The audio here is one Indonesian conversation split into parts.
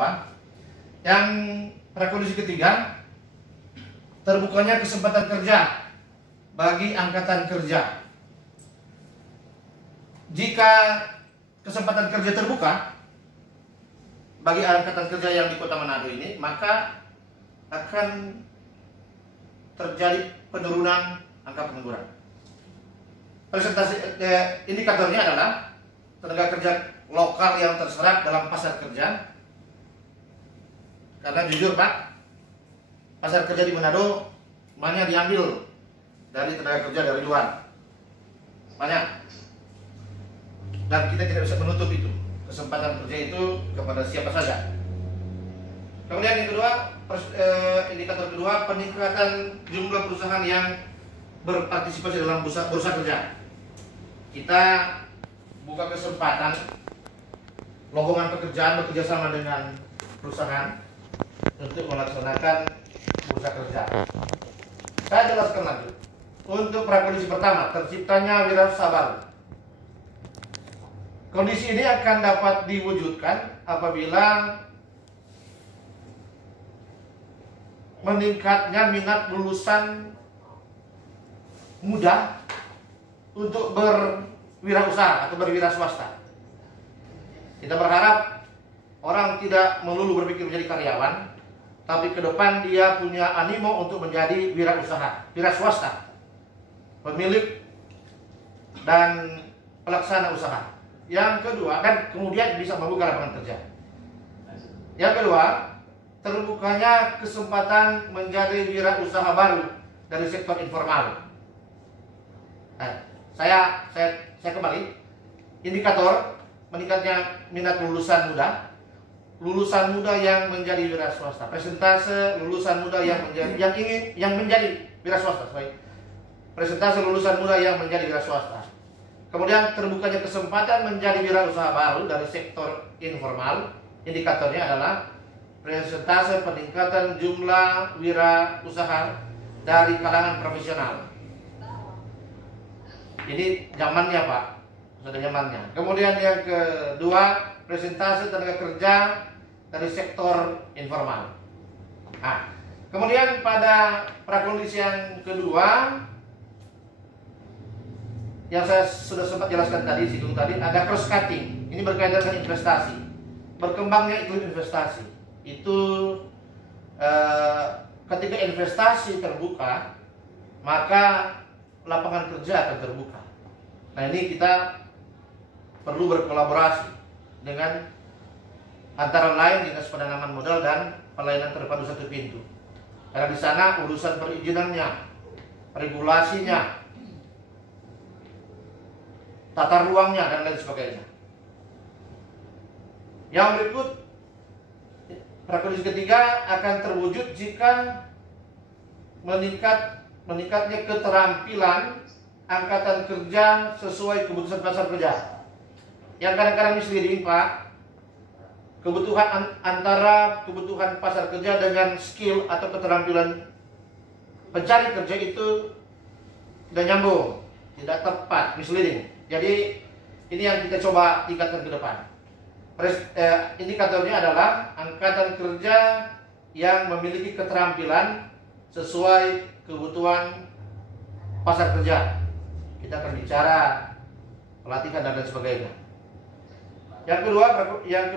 bawah. Yang prakondisi ketiga, terbukanya kesempatan kerja bagi angkatan kerja. Jika kesempatan kerja terbuka bagi angkatan kerja yang di Kota Manado ini, maka akan terjadi penurunan angka pengangguran. Presentasi indikatornya adalah tenaga kerja lokal yang terserap dalam pasar kerja. Karena jujur Pak, pasar kerja di Manado banyak diambil dari tenaga kerja dari luar, banyak, dan kita tidak bisa menutup itu kesempatan kerja itu kepada siapa saja. Kemudian yang kedua, indikator kedua, peningkatan jumlah perusahaan yang berpartisipasi dalam bursa kerja. Kita buka kesempatan lowongan pekerjaan bekerja sama dengan perusahaan untuk melaksanakan bursa kerja. Saya jelaskan lagi. Untuk prakondisi pertama, terciptanya wirausaha baru. Kondisi ini akan dapat diwujudkan apabila meningkatnya minat lulusan muda untuk berwirausaha atau berwira swasta. Kita berharap orang tidak melulu berpikir menjadi karyawan, tapi ke depan dia punya animo untuk menjadi wirausaha, wira swasta, pemilik dan pelaksana usaha. Yang kedua, dan kemudian bisa membuka lapangan kerja. Yang kedua, terbukanya kesempatan menjadi wirausaha baru dari sektor informal. Saya kembali, indikator meningkatnya minat lulusan muda yang menjadi wira swasta, persentase lulusan muda yang menjadi wira swasta, persentase lulusan muda yang menjadi wira swasta. Kemudian terbukanya kesempatan menjadi wirausaha baru dari sektor informal, indikatornya adalah persentase peningkatan jumlah wirausaha dari kalangan profesional. Ini zamannya Pak, sudah zamannya. Kemudian yang kedua, presentase tenaga kerja dari sektor informal. Nah, kemudian pada prakondisi yang kedua, yang saya sudah sempat jelaskan tadi, singgung tadi, ada cross cutting. Ini berkaitan dengan investasi. Berkembangnya iklim investasi. Itu ketika investasi terbuka, maka lapangan kerja akan terbuka. Nah, ini kita perlu berkolaborasi dengan antara lain Dinas Penanaman Modal dan Pelayanan Terpadu Satu Pintu. Karena di sana urusan perizinannya, regulasinya, tata ruangnya dan lain sebagainya. Yang berikut, prakondisi ketiga akan terwujud jika meningkatnya keterampilan angkatan kerja sesuai kebutuhan pasar kerja. Yang kadang-kadang misleading Pak, kebutuhan antara kebutuhan pasar kerja dengan skill atau keterampilan pencari kerja itu tidak nyambung, tidak tepat, misleading. Jadi ini yang kita coba tingkatkan ke depan. Indikatornya adalah angkatan kerja yang memiliki keterampilan sesuai kebutuhan pasar kerja. Kita akan bicara pelatihan dan lain sebagainya. Yang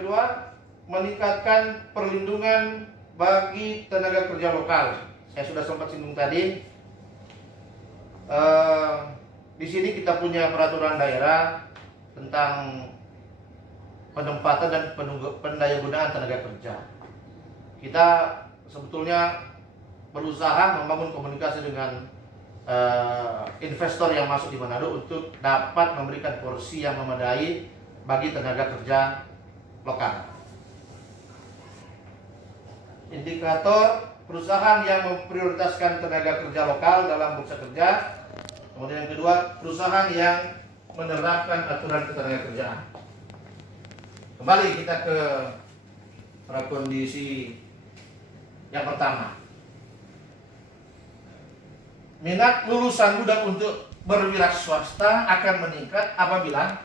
kedua, meningkatkan perlindungan bagi tenaga kerja lokal. Saya sudah sempat singgung tadi. Di sini kita punya peraturan daerah tentang penempatan dan pendayagunaan tenaga kerja. Kita sebetulnya berusaha membangun komunikasi dengan investor yang masuk di Manado untuk dapat memberikan porsi yang memadai bagi tenaga kerja lokal. Indikator perusahaan yang memprioritaskan tenaga kerja lokal dalam bursa kerja. Kemudian yang kedua, perusahaan yang menerapkan aturan ketenaga kerjaan. Kembali kita ke prakondisi yang pertama. Minat lulusan muda untuk berwira swasta akan meningkat apabila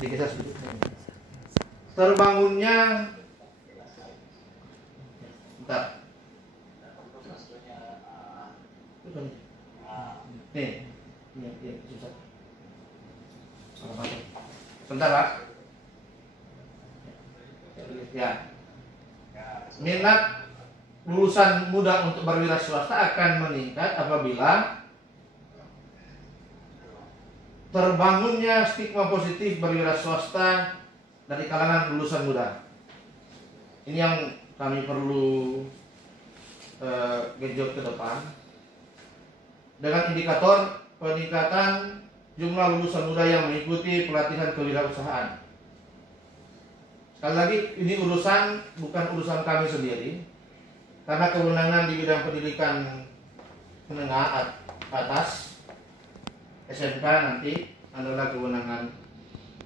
digeser sedikit. Terbangunnya, bentar. Nih, susah. Sebentar, Pak. Ya. Minat lulusan muda untuk berwira swasta akan meningkat apabila terbangunnya stigma positif berwira swasta dari kalangan lulusan muda. Ini yang kami perlu genjot ke depan dengan indikator peningkatan jumlah lulusan muda yang mengikuti pelatihan kewirausahaan. Sekali lagi, ini bukan urusan kami sendiri, karena kewenangan di bidang pendidikan menengah atas SMK nanti adalah kewenangan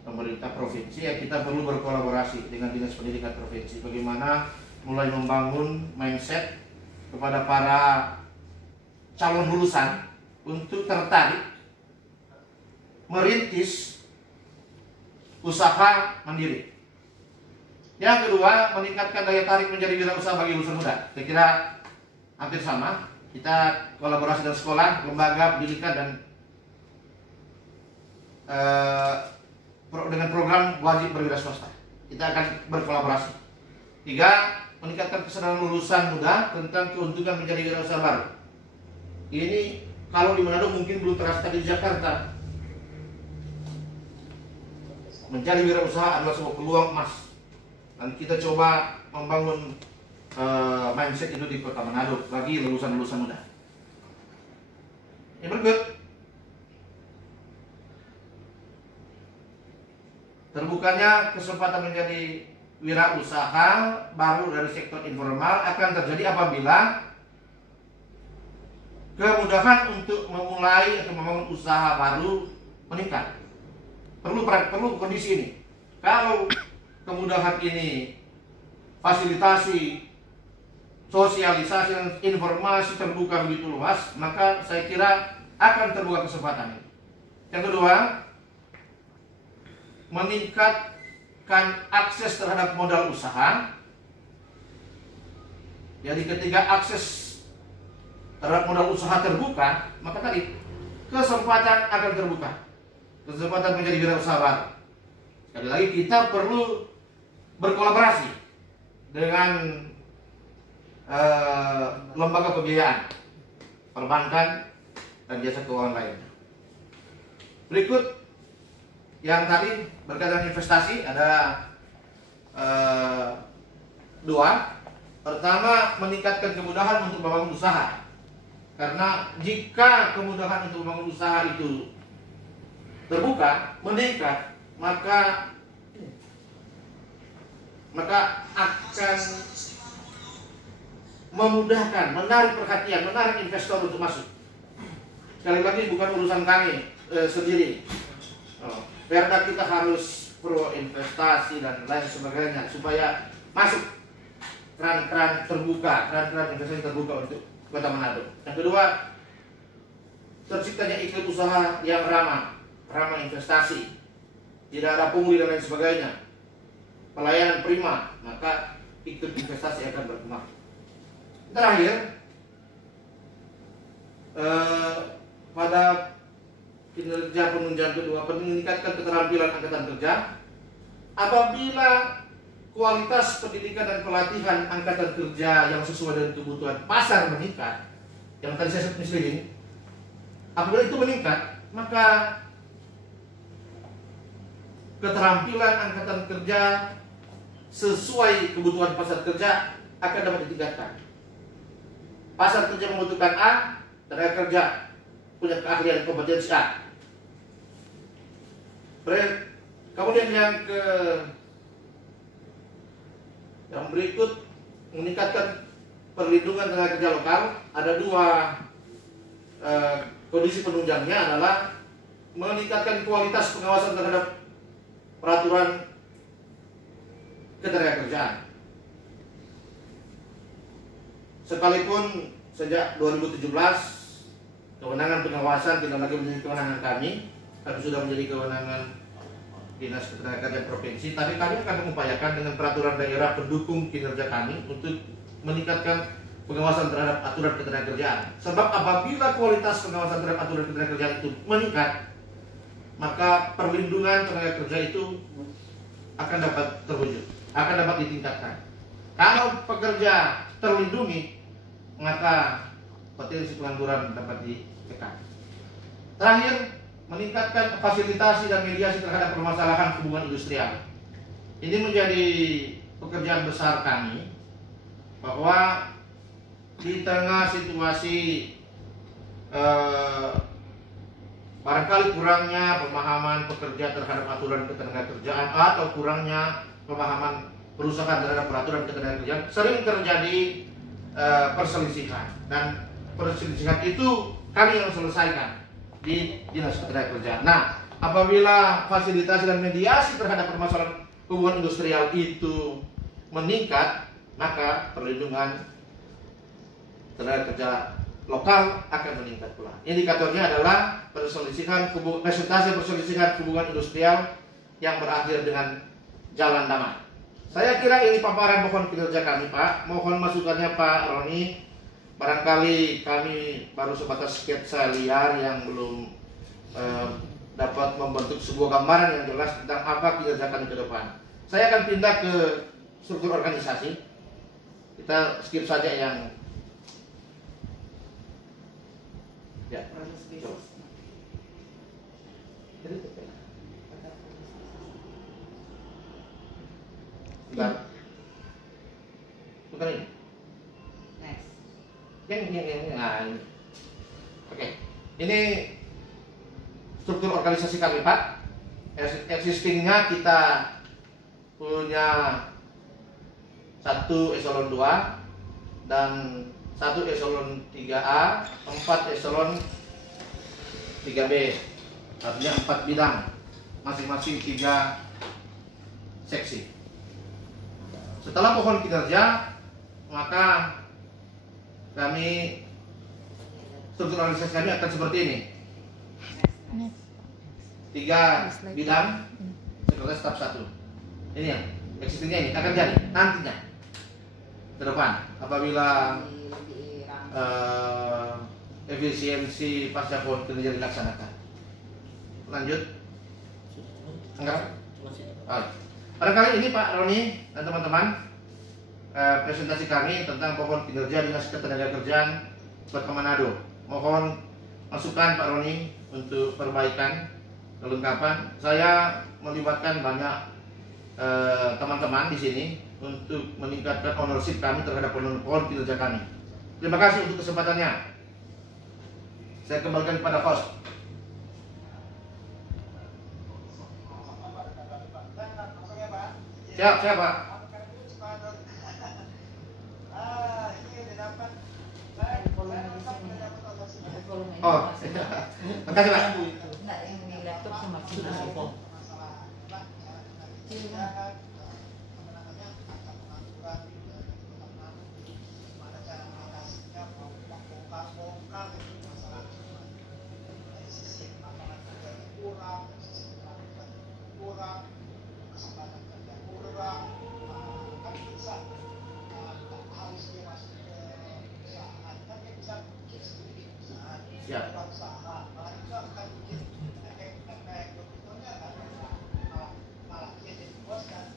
pemerintah provinsi. Ya, kita perlu berkolaborasi dengan dinas pendidikan provinsi bagaimana mulai membangun mindset kepada para calon lulusan untuk tertarik merintis usaha mandiri. Yang kedua, meningkatkan daya tarik menjadi wirausaha bagi lulusan muda. Saya kira hampir sama. Kita kolaborasi dengan sekolah, lembaga pendidikan, dan dengan program wajib berwira swasta. Kita akan berkolaborasi. 3, meningkatkan kesadaran lulusan muda tentang keuntungan menjadi wirausaha baru. Ini kalau di Manado mungkin belum terasa di Jakarta. Menjadi wirausaha adalah sebuah peluang emas. Dan kita coba membangun mindset itu di Kota Manado bagi lulusan-lulusan muda. Yang berikut, terbukanya kesempatan menjadi wirausaha baru dari sektor informal akan terjadi apabila kemudahan untuk memulai atau membangun usaha baru meningkat. Perlu kondisi ini. Kalau kemudahan ini, fasilitasi, sosialisasi, dan informasi terbuka begitu luas, maka saya kira akan terbuka kesempatan. Yang kedua, meningkatkan akses terhadap modal usaha. Jadi ketika akses terhadap modal usaha terbuka, maka tadi kesempatan akan terbuka. Kesempatan menjadi wirausaha baru. Sekali lagi, kita perlu berkolaborasi dengan lembaga pembiayaan, perbankan, dan jasa keuangan lainnya. Berikut yang tadi berkaitan investasi ada 2. Pertama, meningkatkan kemudahan untuk membangun usaha. Karena jika kemudahan untuk membangun usaha itu terbuka, meningkat, maka akan memudahkan, menarik perhatian, menarik investor untuk masuk. Sekali lagi, bukan urusan kami sendiri. Perda kita harus pro investasi dan lain sebagainya supaya masuk keran-keran terbuka, keran-keran investasi terbuka untuk Kota Manado. Yang kedua, terciptanya iklim usaha yang ramah investasi, tidak ada pungli dan lain sebagainya, pelayanan prima, maka iklim investasi akan berkembang. Terakhir, pada kinerja penunjang kedua, meningkatkan keterampilan angkatan kerja. Apabila kualitas pendidikan dan pelatihan angkatan kerja yang sesuai dengan kebutuhan pasar meningkat, yang tadi saya sebut misleading, apabila itu meningkat, maka keterampilan angkatan kerja sesuai kebutuhan pasar kerja akan dapat ditingkatkan. Pasar kerja membutuhkan A, tenaga kerja punya keahlian kompetensi A. Kemudian yang berikut, meningkatkan perlindungan tenaga kerja lokal. Ada 2 kondisi penunjangnya adalah meningkatkan kualitas pengawasan terhadap peraturan ketenagakerjaan. Sekalipun sejak 2017 kewenangan pengawasan tidak lagi menjadi kewenangan kami, tapi sudah menjadi kewenangan Dinas Ketenagakerjaan Provinsi, tapi kami akan mengupayakan dengan peraturan daerah pendukung kinerja kami untuk meningkatkan pengawasan terhadap aturan ketenagakerjaan. Sebab apabila kualitas pengawasan terhadap aturan ketenagakerjaan itu meningkat, maka perlindungan tenaga kerja itu akan dapat terwujud, akan dapat ditingkatkan. Kalau pekerja terlindungi, maka potensi pengangguran dapat ditekan. Terakhir, meningkatkan fasilitasi dan mediasi terhadap permasalahan hubungan industrial. Ini menjadi pekerjaan besar kami, bahwa di tengah situasi barangkali kurangnya pemahaman pekerja terhadap aturan ketenagakerjaan atau kurangnya pemahaman perusahaan terhadap peraturan ketenagakerjaan, sering terjadi perselisihan, dan perselisihan itu kami yang selesaikan di Dinas Ketenagakerjaan. Nah, apabila fasilitasi dan mediasi terhadap permasalahan hubungan industrial itu meningkat, maka perlindungan tenaga kerja lokal akan meningkat pula. Indikatornya adalah presentasi perselisihan hubungan industrial yang berakhir dengan jalan damai. Saya kira ini paparan mohon kinerja kami, Pak. Mohon masukannya Pak Roni. Barangkali kami baru sebatas sketsa liar yang belum dapat membentuk sebuah gambaran yang jelas tentang apa kinerja kami ke depan. Saya akan pindah ke struktur organisasi. Kita skip saja yang ya. Bukan ini. Yang Oke. Ini struktur organisasi kami, Pak. Existingnya kita punya 1 eselon 2 dan 1 eselon 3A, 4 eselon 3B. Artinya 4 bidang, masing-masing 3 seksi. Setelah pohon kinerja, maka kami struktur organisasi kami akan seperti ini. 3 bidang, sekretaris staf 1. Ini yang existingnya ini akan jadi nantinya ke depan apabila efisiensi pasca pohon kinerja dilaksanakan. Lanjut. Enggak? Barangkali ini Pak Roni dan teman-teman, presentasi kami tentang pohon kinerja Dinas Ketenagakerjaan Kota Manado. Mohon masukan Pak Roni untuk perbaikan, kelengkapan. Saya melibatkan banyak teman-teman di sini untuk meningkatkan ownership kami terhadap pohon kinerja kami. Terima kasih untuk kesempatannya. Saya kembalikan kepada host. Siap, Pak. Oh, makasih Pak. Enggak, yang di laptop sama sini. Siap.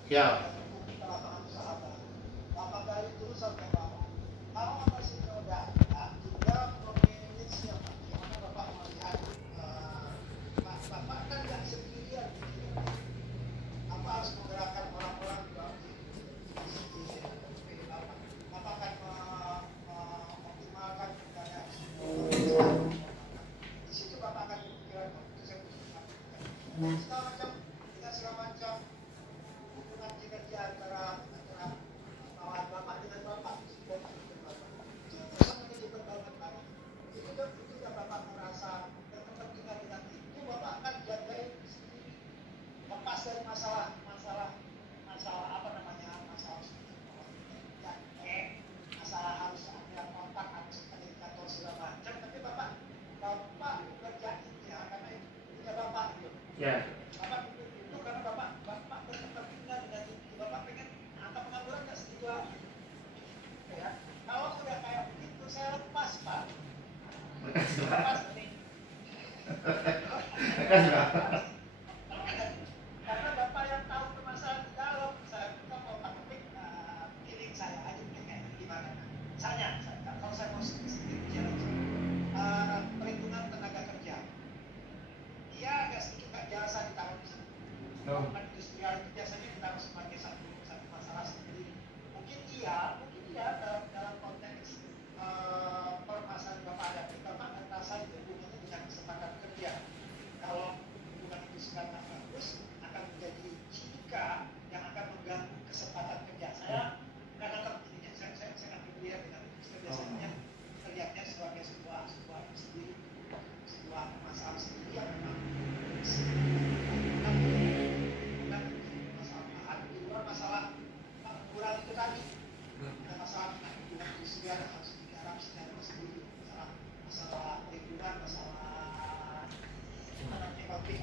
Siap. Ya. Karena Bapak yang tahu permasalahan di dalam, saya kita mau topik feeling saya aja kayak gimana. Misalnya, kalau saya mau sedikit bicara perlindungan tenaga kerja, dia agak sedikit nggak biasa ditaruh di sini. Industrial itu biasanya ditaruh sebagai satu masalah sendiri. Mungkin iya dalam konteks permasalahan Bapak ada, Bapak merasa itu hubungannya dengan kesempatan kerja. Kalau hubungan itu sangat bagus, akan menjadi jika yang akan mengganggu kesempatan kerja. Saya karena begini, saya akan berlihat dengan itu. Biasanya kita lihatnya sebagai sebuah sendiri, sebuah masalah sendiri yang memang bukan masalah di luar masalah kurang itu tadi. Ada masalah hubungan industrial yang harus digarap secara sendiri, masalah lingkungan, masalah pabrik,